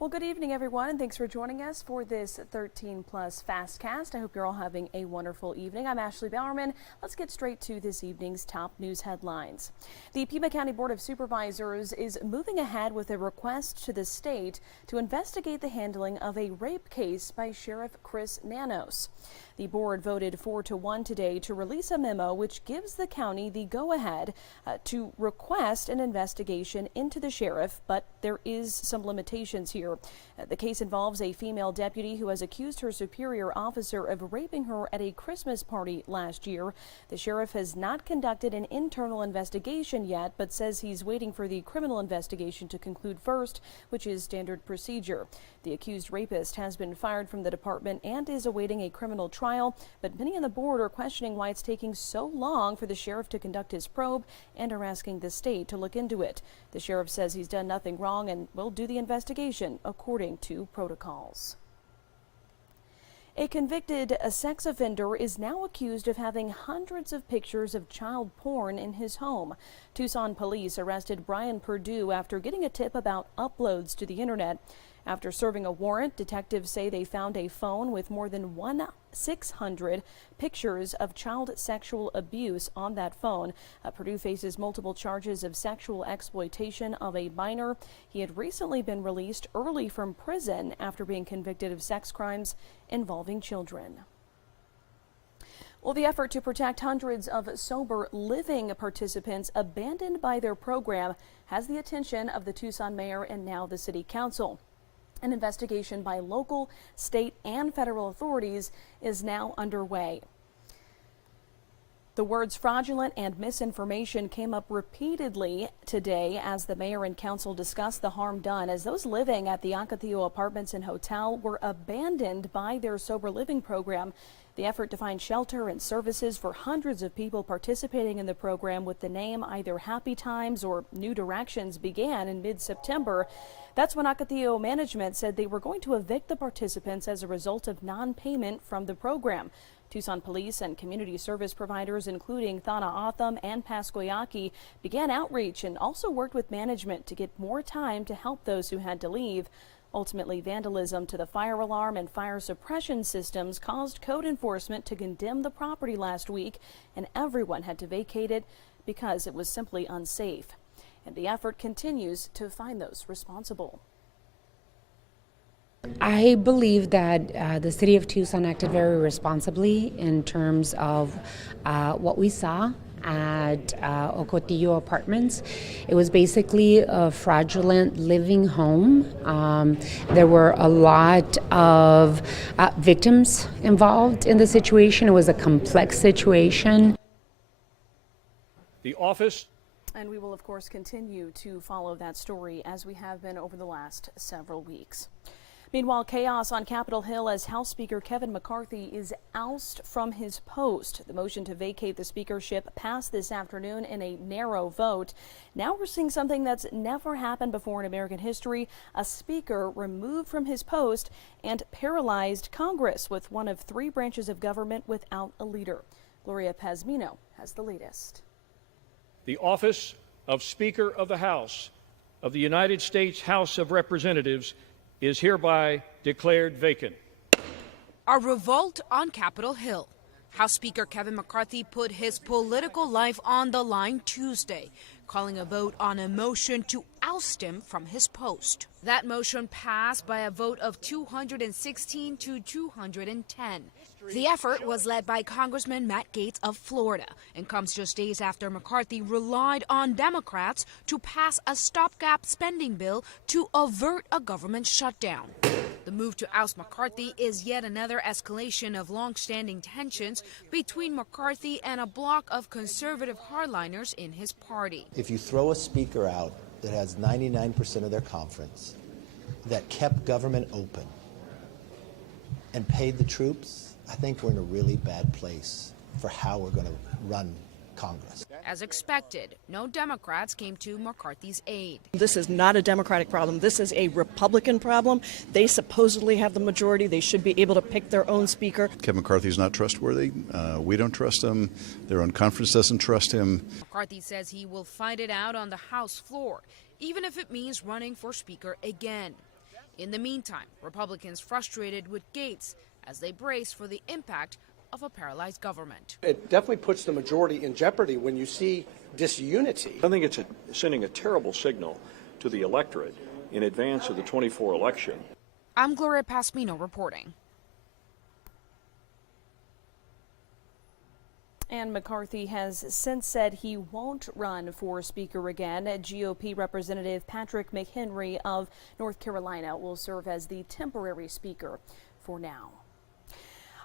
Well, good evening, everyone, and thanks for joining us for this 13 Plus FastCast. I hope you're all having a wonderful evening. I'm Ashley Bowerman. Let's get straight to this evening's top news headlines. The Pima County Board of Supervisors is moving ahead with a request to the state to investigate the handling of a rape case by Sheriff Chris Nanos. The board voted 4-1 today to release a memo which gives the county the go-ahead to request an investigation into the sheriff, but there is some limitations here. The case involves a female deputy who has accused her superior officer of raping her at a Christmas party last year. The sheriff has not conducted an internal investigation yet, but says he's waiting for the criminal investigation to conclude first, which is standard procedure. The accused rapist has been fired from the department and is awaiting a criminal trial, but many on the board are questioning why it's taking so long for the sheriff to conduct his probe and are asking the state to look into it. The sheriff says he's done nothing wrong and will do the investigation according to protocols. A convicted sex offender is now accused of having hundreds of pictures of child porn in his home. Tucson police arrested Brian Perdue after getting a tip about uploads to the internet. After serving a warrant, detectives say they found a phone with more than 600 pictures of child sexual abuse on that phone. Perdue faces multiple charges of sexual exploitation of a minor. He had recently been released early from prison after being convicted of sex crimes involving children. Well, the effort to protect hundreds of sober living participants abandoned by their program has the attention of the Tucson mayor and now the city council. An investigation by local, state, and federal authorities is now underway. The words fraudulent and misinformation came up repeatedly today as the mayor and council discussed the harm done as those living at the Ocotillo Apartments and Hotel were abandoned by their sober living program. The effort to find shelter and services for hundreds of people participating in the program with the name either Happy Times or New Directions began in mid-September. That's when Ocotillo management said they were going to evict the participants as a result of non-payment from the program. Tucson police and community service providers, including Thana Otham and Pascoyaki, began outreach and also worked with management to get more time to help those who had to leave. Ultimately, vandalism to the fire alarm and fire suppression systems caused code enforcement to condemn the property last week, and everyone had to vacate it because it was simply unsafe. And the effort continues to find those responsible. I believe that the city of Tucson acted very responsibly in terms of what we saw at Ocotillo Apartments. It was basically a fraudulent living home. There were a lot of victims involved in the situation. It was a complex situation. The office. And we will, of course, continue to follow that story as we have been over the last several weeks. Meanwhile, chaos on Capitol Hill as House Speaker Kevin McCarthy is ousted from his post. The motion to vacate the speakership passed this afternoon in a narrow vote. Now we're seeing something that's never happened before in American history. A speaker removed from his post and paralyzed Congress with one of three branches of government without a leader. Gloria Pazmino has the latest. The office of Speaker of the House of the United States House of Representatives is hereby declared vacant. A revolt on Capitol Hill. House Speaker Kevin McCarthy put his political life on the line Tuesday, calling a vote on a motion to oust him from his post. That motion passed by a vote of 216 to 210. The effort was led by Congressman Matt Gaetz of Florida and comes just days after McCarthy relied on Democrats to pass a stopgap spending bill to avert a government shutdown. The move to oust McCarthy is yet another escalation of long-standing tensions between McCarthy and a bloc of conservative hardliners in his party. If you throw a speaker out that has 99% of their conference, that kept government open and paid the troops, I think we're in a really bad place for how we're going to run Congress. As expected, no Democrats came to McCarthy's aid. This is not a Democratic problem. This is a Republican problem. They supposedly have the majority. They should be able to pick their own speaker. Kevin McCarthy's not trustworthy. We don't trust him. Their own conference doesn't trust him. McCarthy says he will fight it out on the House floor, even if it means running for Speaker again. In the meantime, Republicans frustrated with Gates as they brace for the impact of a paralyzed government. It definitely puts the majority in jeopardy when you see disunity. I think it's sending a terrible signal to the electorate in advance of the 24 election. I'm Gloria Pasmino reporting. And McCarthy has since said he won't run for Speaker again. GOP Representative Patrick McHenry of North Carolina will serve as the temporary Speaker for now.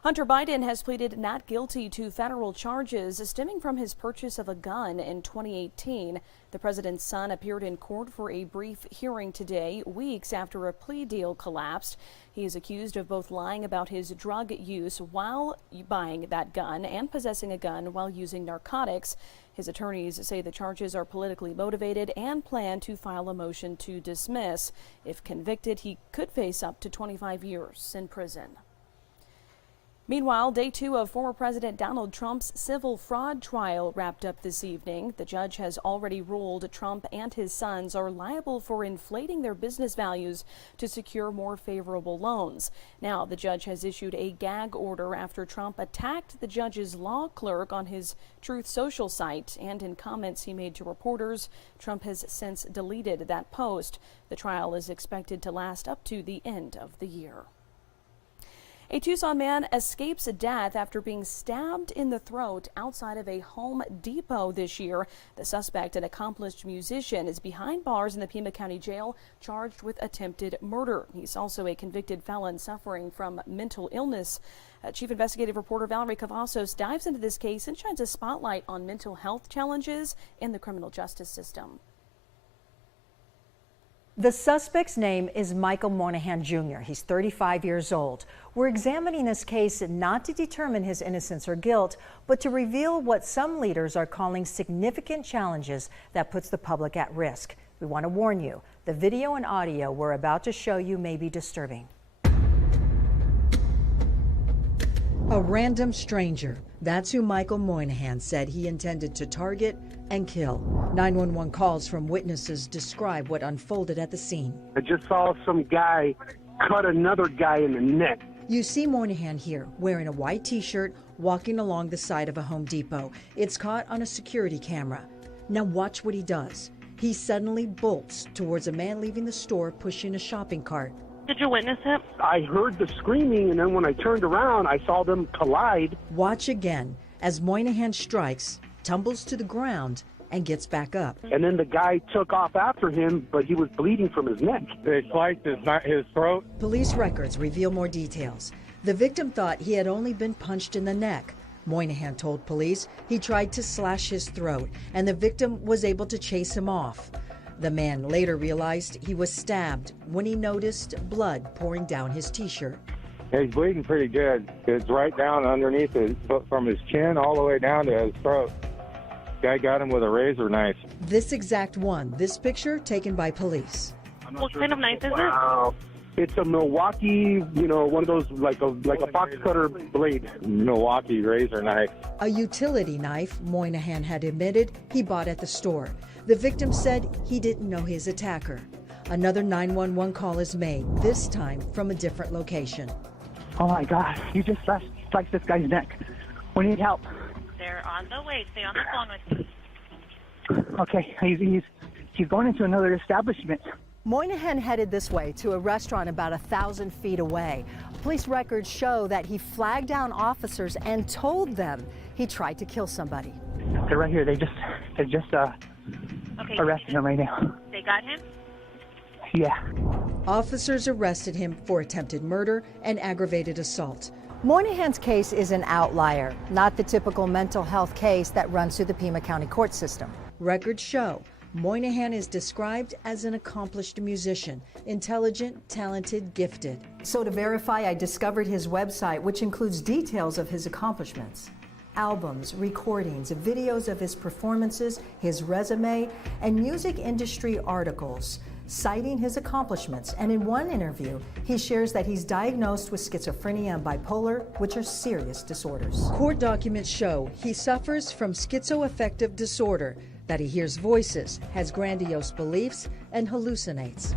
Hunter Biden has pleaded not guilty to federal charges stemming from his purchase of a gun in 2018. The president's son appeared in court for a brief hearing today, weeks after a plea deal collapsed. He is accused of both lying about his drug use while buying that gun and possessing a gun while using narcotics. His attorneys say the charges are politically motivated and plan to file a motion to dismiss. If convicted, he could face up to 25 years in prison. Meanwhile, day 2 of former President Donald Trump's civil fraud trial wrapped up this evening. The judge has already ruled Trump and his sons are liable for inflating their business values to secure more favorable loans. Now, the judge has issued a gag order after Trump attacked the judge's law clerk on his Truth Social site, and in comments he made to reporters, Trump has since deleted that post. The trial is expected to last up to the end of the year. A Tucson man escapes death after being stabbed in the throat outside of a Home Depot this year. The suspect, an accomplished musician, is behind bars in the Pima County Jail, charged with attempted murder. He's also a convicted felon suffering from mental illness. Chief Investigative Reporter Valerie Cavazos dives into this case and shines a spotlight on mental health challenges in the criminal justice system. The suspect's name is Michael Moynihan Jr. He's 35 years old. We're examining this case not to determine his innocence or guilt, but to reveal what some leaders are calling significant challenges that puts the public at risk. We want to warn you, the video and audio we're about to show you may be disturbing. A random stranger. That's who Michael Moynihan said he intended to target and kill. 911 calls from witnesses describe what unfolded at the scene. I just saw some guy cut another guy in the neck. You see Moynihan here wearing a white t-shirt walking along the side of a Home Depot. It's caught on a security camera. Now watch what he does. He suddenly bolts towards a man leaving the store pushing a shopping cart. Did you witness it? I heard the screaming, and then when I turned around, I saw them collide. Watch again as Moynihan strikes, tumbles to the ground, and gets back up. And then the guy took off after him, but he was bleeding from his neck. They sliced his throat. Police records reveal more details. The victim thought he had only been punched in the neck. Moynihan told police he tried to slash his throat, and the victim was able to chase him off. The man later realized he was stabbed when he noticed blood pouring down his t-shirt. He's bleeding pretty good. It's right down underneath his, from his chin all the way down to his throat. Guy got him with a razor knife. This exact one, this picture taken by police. What kind of knife is it? It's a Milwaukee, one of those like a box cutter blade. Milwaukee razor knife. A utility knife Moynihan had admitted he bought at the store. The victim said he didn't know his attacker. Another 911 call is made, this time from a different location. Oh my God, you just sliced this guy's neck. We need help. They're on the way. Stay on the phone with me. Okay, he's going into another establishment. Moynihan headed this way to a restaurant about 1,000 feet away. Police records show that he flagged down officers and told them he tried to kill somebody. They're right here. They just arrested him right now. They got him? Yeah. Officers arrested him for attempted murder and aggravated assault. Moynihan's case is an outlier, not the typical mental health case that runs through the Pima County court system. Records show Moynihan is described as an accomplished musician, intelligent, talented, gifted. So to verify, I discovered his website, which includes details of his accomplishments. Albums, recordings, videos of his performances, his resume, and music industry articles citing his accomplishments. And in one interview, he shares that he's diagnosed with schizophrenia and bipolar, which are serious disorders. Court documents show he suffers from schizoaffective disorder, that he hears voices, has grandiose beliefs, and hallucinates.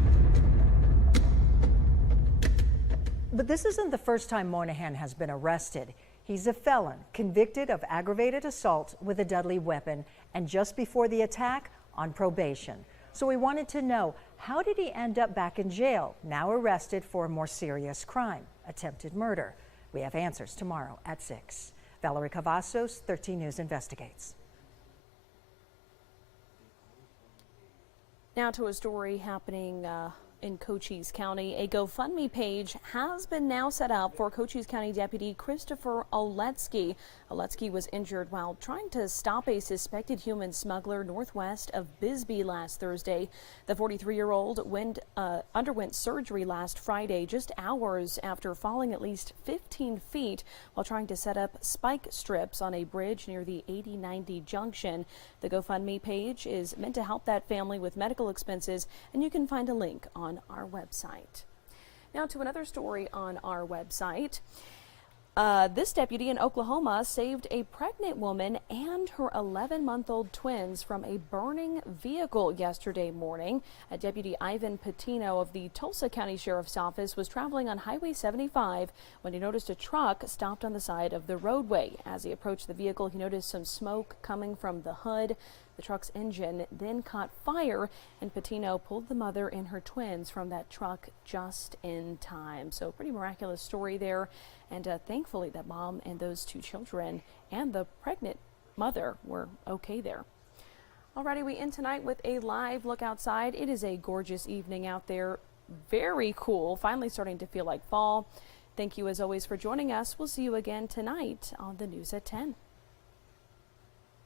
But this isn't the first time Moynihan has been arrested. He's a felon, convicted of aggravated assault with a deadly weapon, and just before the attack, on probation. So we wanted to know, how did he end up back in jail, now arrested for a more serious crime, attempted murder? We have answers tomorrow at 6. Valerie Cavazos, 13 News investigates. Now to a story happening in Cochise County. A GoFundMe page has been now set up for Cochise County Deputy Christopher Oletsky. Oletsky was injured while trying to stop a suspected human smuggler northwest of Bisbee last Thursday. The 43-year-old underwent surgery last Friday, just hours after falling at least 15 feet while trying to set up spike strips on a bridge near the 80-90 junction. The GoFundMe page is meant to help that family with medical expenses, and you can find a link on our website. Now to another story on our website. This deputy in Oklahoma saved a pregnant woman and her 11-month-old twins from a burning vehicle yesterday morning. Deputy Ivan Patino of the Tulsa County Sheriff's Office was traveling on Highway 75 when he noticed a truck stopped on the side of the roadway. As he approached the vehicle, he noticed some smoke coming from the hood. The truck's engine then caught fire, and Patino pulled the mother and her twins from that truck just in time. So pretty miraculous story there. And thankfully that mom and those two children and the pregnant mother were okay there. Alrighty, we end tonight with a live look outside. It is a gorgeous evening out there. Very cool. Finally starting to feel like fall. Thank you as always for joining us. We'll see you again tonight on the News at 10.